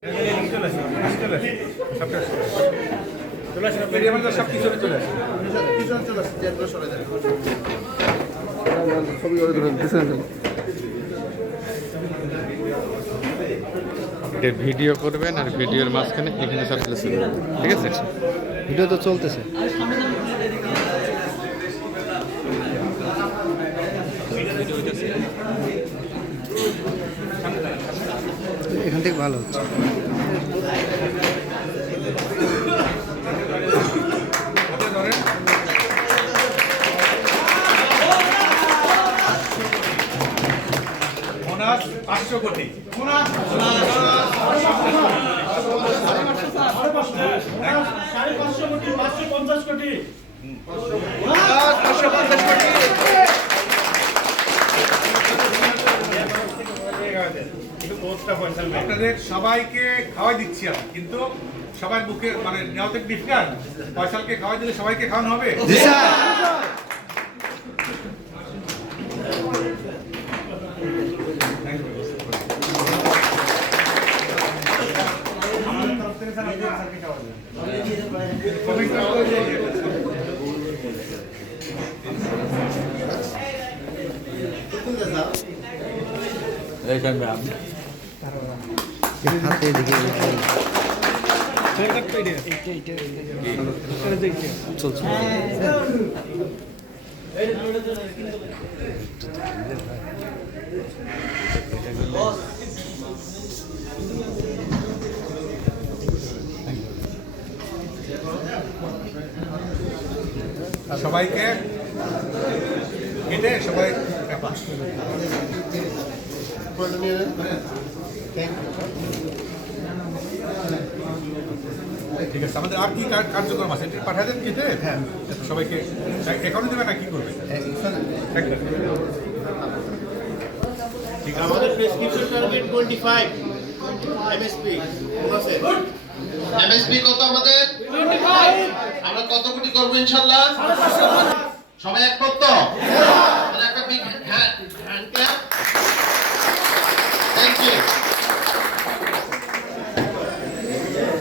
Video করবেন আর ভিডিওর মাঝখানে এখানে সব কিছু ঠিক আছে। ভিডিও তো চলতেছে। এখান থেকে ভালো হচ্ছে। বোনাস 500 কোটি, বোনাস 550 কোটি, 550 কোটি, বোনাস 550 কোটি। আপনাদের সবাইকে খাওয়াই দিচ্ছি আমি, কিন্তু সবার বুকে মানে নেওয়া থেকে ডিফিকাল্ট। ফয়সালকে খাওয়াই দিলে সবাইকে খাওয়ানো হবে। হাতে দিকে চলছে। সবাইকে কেটে সবাই ঠিক আছে। আমাদের আর কি কার্যক্রম আছে এটা পাঠাতেন কেটে? হ্যাঁ, সবাইকে এখনই দেবে না কি করবে? ঠিক আছে, আমাদের প্রেসক্রিপশন টার্গেট 25 এমএসপি আছে। এমএসপি কত আমাদের? 25। আমরা কত কোটি করব ইনশাআল্লাহ? সবাই একমত তো?